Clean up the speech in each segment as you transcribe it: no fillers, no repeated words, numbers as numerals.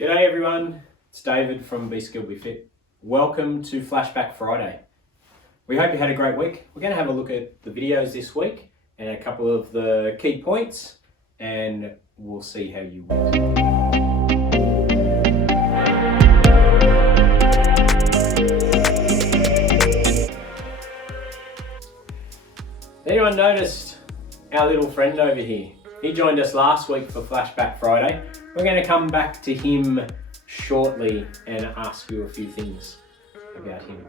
G'day everyone, it's David from Be Skilled Be Fit. Welcome to Flashback Friday. We hope you had a great week. We're going to have a look at the videos this week and a couple of the key points, and we'll see how you went. Anyone noticed our little friend over here? He joined us last week for Flashback Friday. We're going to come back to him shortly and ask you a few things about him.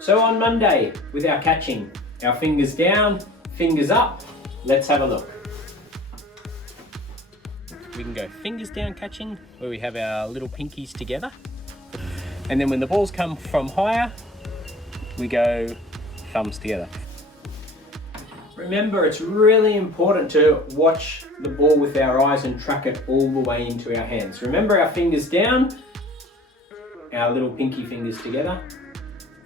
So on Monday, with our catching, our fingers down, fingers up, let's have a look. We can go fingers down catching, where we have our little pinkies together. And then when the balls come from higher, we go thumbs together. Remember, it's really important to watch the ball with our eyes and track it all the way into our hands. Remember, our fingers down, our little pinky fingers together.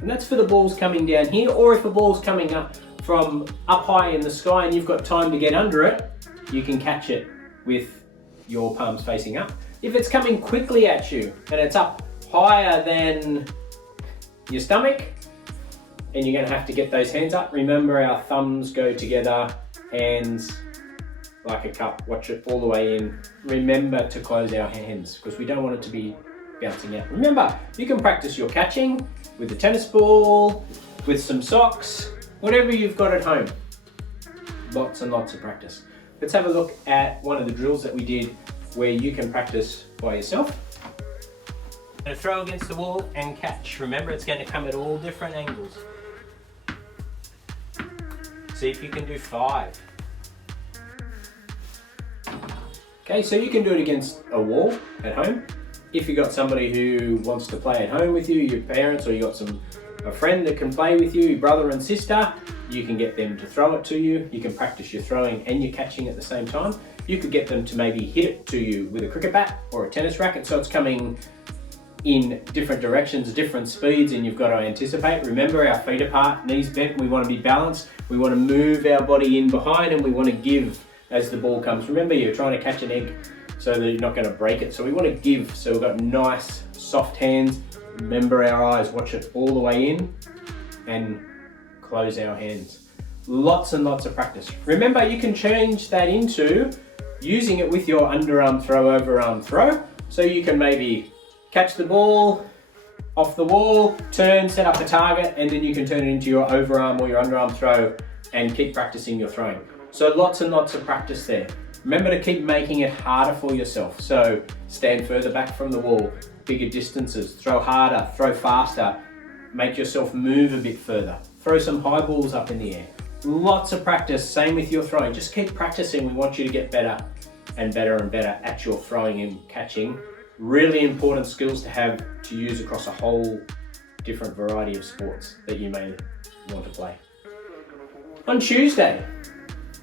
And that's for the balls coming down here, or if a ball's coming up from up high in the sky and you've got time to get under it, you can catch it with your palms facing up. If it's coming quickly at you and it's up higher than your stomach, and you're going to have to get those hands up. Remember, our thumbs go together, hands like a cup. Watch it all the way in. Remember to close our hands because we don't want it to be bouncing out. Remember, you can practice your catching with a tennis ball, with some socks, whatever you've got at home. Lots and lots of practice. Let's have a look at one of the drills that we did where you can practice by yourself. I'm going to throw against the wall and catch. Remember, it's going to come at all different angles. See if you can do 5. Okay, so you can do it against a wall at home. If you've got somebody who wants to play at home with you, your parents, or you got a friend that can play with you, your brother and sister, you can get them to throw it to you. You can practice your throwing and your catching at the same time. You could get them to maybe hit it to you with a cricket bat or a tennis racket, so it's coming in different directions, different speeds, and you've got to anticipate. Remember, our feet apart, knees bent, we want to be balanced. We want to move our body in behind and we want to give as the ball comes. Remember, you're trying to catch an egg so that you're not going to break it. So we want to give, so we've got nice, soft hands. Remember our eyes, watch it all the way in and close our hands. Lots and lots of practice. Remember, you can change that into using it with your underarm throw, overarm throw. So you can maybe catch the ball off the wall, turn, set up the target, and then you can turn it into your overarm or your underarm throw and keep practicing your throwing. So lots and lots of practice there. Remember to keep making it harder for yourself. So stand further back from the wall, bigger distances, throw harder, throw faster, make yourself move a bit further. Throw some high balls up in the air. Lots of practice, same with your throwing. Just keep practicing. We want you to get better and better and better at your throwing and catching. Really important skills to have to use across a whole different variety of sports that you may want to play. On Tuesday,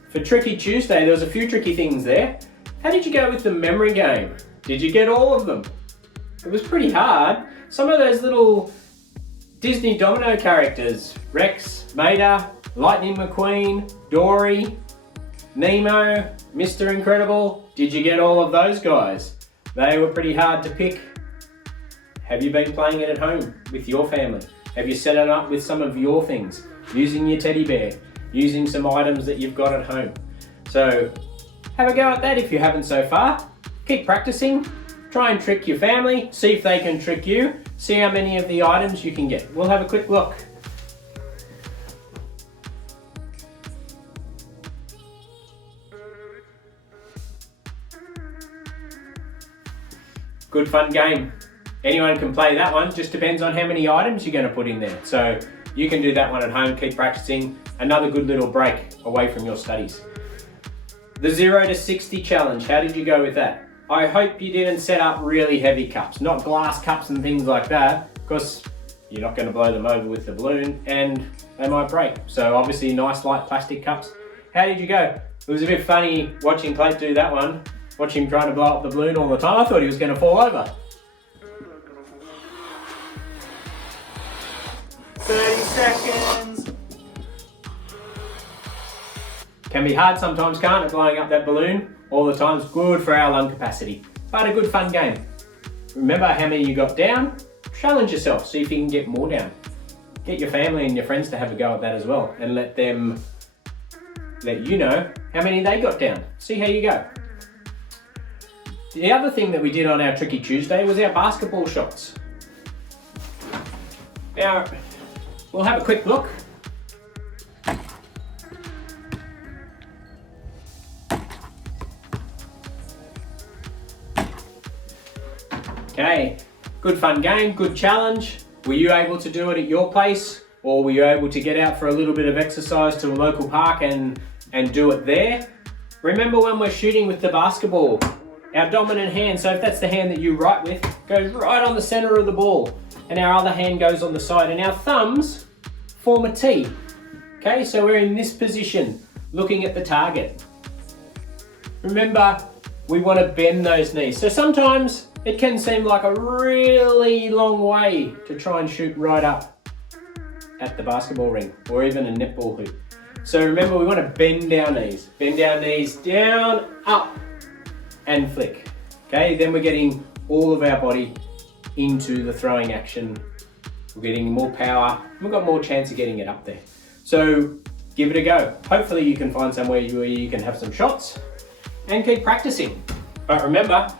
for Tricky Tuesday, there was a few tricky things there. How did you go with the memory game? Did you get all of them? It was pretty hard. Some of those little Disney domino characters, Rex, Mater, Lightning McQueen, Dory, Nemo, Mr. Incredible, did you get all of those guys? They were pretty hard to pick. Have you been playing it at home with your family? Have you set it up with some of your things? Using your teddy bear, using some items that you've got at home. So have a go at that if you haven't so far. Keep practicing, try and trick your family, see if they can trick you, see how many of the items you can get. We'll have a quick look. Good fun game. Anyone can play that one, just depends on how many items you're going to put in there. So you can do that one at home, keep practicing. Another good little break away from your studies. The 0 to 60 challenge, how did you go with that? I hope you didn't set up really heavy cups, not glass cups and things like that, because you're not going to blow them over with the balloon and they might break. So obviously nice light plastic cups. How did you go? It was a bit funny watching Clayton do that one. Watch him trying to blow up the balloon all the time. I thought he was going to fall over. 30 seconds. Can be hard sometimes, can't it, blowing up that balloon all the time. It's good for our lung capacity, but a good fun game. remember how many you got down. Challenge yourself, see if you can get more down. Get your family and your friends to have a go at that as well, and let you know how many they got down. See how you go. The other thing that we did on our Tricky Tuesday was our basketball shots. Now, we'll have a quick look. Okay, good fun game, good challenge. Were you able to do it at your place, or were you able to get out for a little bit of exercise to a local park and do it there? Remember, when we're shooting with the basketball, our dominant hand, so if that's the hand that you write with, goes right on the center of the ball, and our other hand goes on the side, and our thumbs form a T. Okay, so we're in this position, looking at the target. Remember, we want to bend those knees. So sometimes it can seem like a really long way to try and shoot right up at the basketball ring, or even a netball hoop. So remember, we want to bend our knees. Bend our knees down, up, and flick. Okay, then we're getting all of our body into the throwing action. We're getting more power. We've got more chance of getting it up there. So give it a go. Hopefully you can find somewhere where you can have some shots and keep practicing. But remember,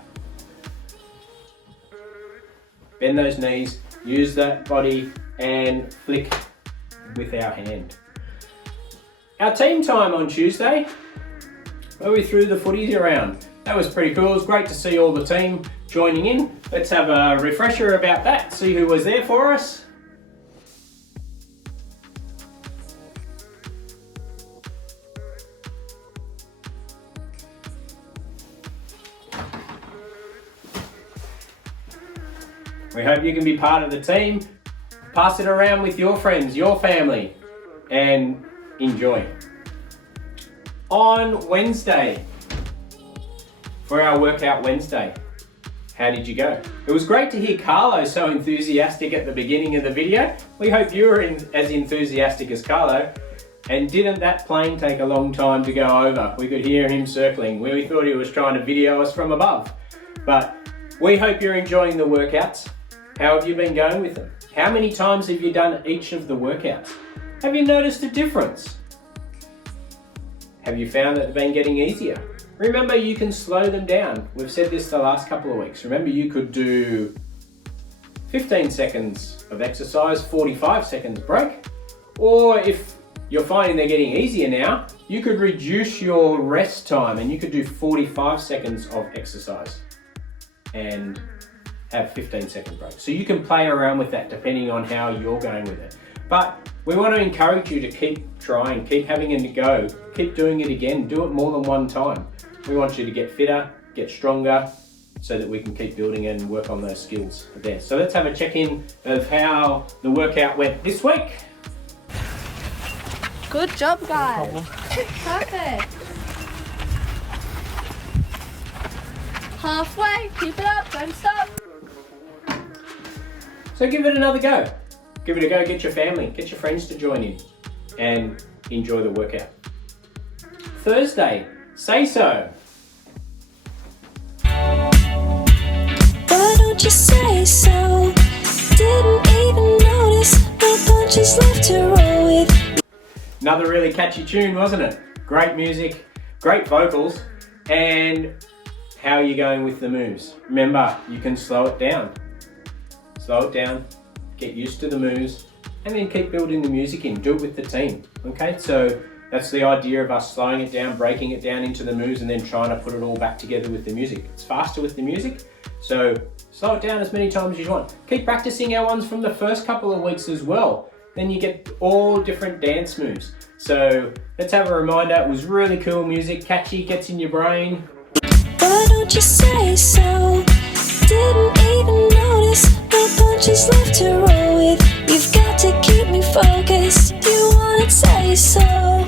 bend those knees, use that body, and flick with our hand. Our team time on Tuesday, where we threw the footies around. That was pretty cool. It was great to see all the team joining in. Let's have a refresher about that, see who was there for us. We hope you can be part of the team. Pass it around with your friends, your family, and enjoy. On Wednesday, for our Workout Wednesday, how did you go? It was great to hear Carlo so enthusiastic at the beginning of the video. We hope you were as enthusiastic as Carlo. And didn't that plane take a long time to go over? We could hear him circling. We thought he was trying to video us from above. But we hope you're enjoying the workouts. How have you been going with them? How many times have you done each of the workouts? Have you noticed a difference? Have you found that they've been getting easier? Remember, you can slow them down. We've said this the last couple of weeks. Remember, you could do 15 seconds of exercise, 45 seconds break. Or if you're finding they're getting easier now, you could reduce your rest time and you could do 45 seconds of exercise and have 15-second break. So you can play around with that depending on how you're going with it. But we want to encourage you to keep trying, keep having a go, keep doing it again, do it more than one time. We want you to get fitter, get stronger, so that we can keep building and work on those skills there. So let's have a check-in of how the workout went this week. Good job, guys. Perfect. Halfway, keep it up, don't stop. So give it another go. Give it a go, get your family, get your friends to join in and enjoy the workout. Thursday, say so. Why don't you say so? Didn't even notice the punches left to roll with. Another really catchy tune, wasn't it? Great music, great vocals, and how are you going with the moves? Remember, you can slow it down. Slow it down, get used to the moves, and then keep building the music in. Do it with the team, okay? So that's the idea of us slowing it down, breaking it down into the moves, and then trying to put it all back together with the music. It's faster with the music, so slow it down as many times as you want. Keep practicing our ones from the first couple of weeks as well. Then you get all different dance moves. So let's have a reminder. It was really cool music, catchy, gets in your brain. Why don't you say so? Didn't even notice the punches left to roll with. You've got to keep me focused. You wanna say so?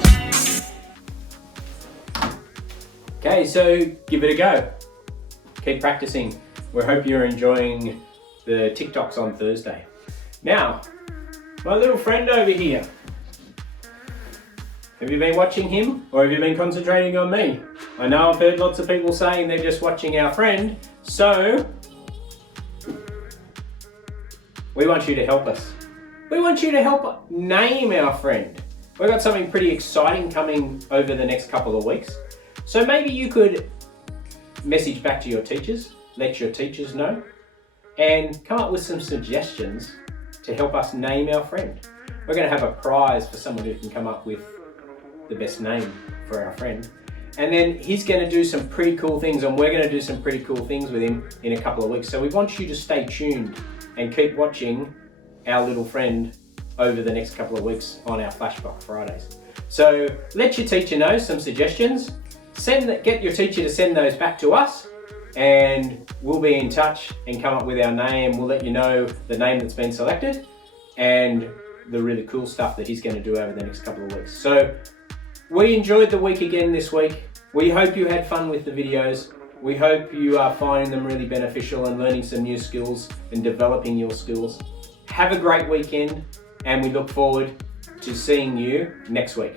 Okay, so give it a go. Keep practicing. We hope you're enjoying the TikToks on Thursday. Now, my little friend over here. Have you been watching him or have you been concentrating on me? I know I've heard lots of people saying they're just watching our friend. So, We want you to help us. We want you to help name our friend. We've got something pretty exciting coming over the next couple of weeks. So maybe you could message back to your teachers, let your teachers know, and come up with some suggestions to help us name our friend. We're going to have a prize for someone who can come up with the best name for our friend. And then he's going to do some pretty cool things, and we're going to do some pretty cool things with him in a couple of weeks. So we want you to stay tuned and keep watching our little friend over the next couple of weeks on our Flashback Fridays. So let your teacher know some suggestions. Get your teacher to send those back to us, and we'll be in touch and come up with our name. We'll let you know the name that's been selected and the really cool stuff that he's going to do over the next couple of weeks. So we enjoyed the week again this week. We hope you had fun with the videos. We hope you are finding them really beneficial and learning some new skills and developing your skills. Have a great weekend, and we look forward to seeing you next week.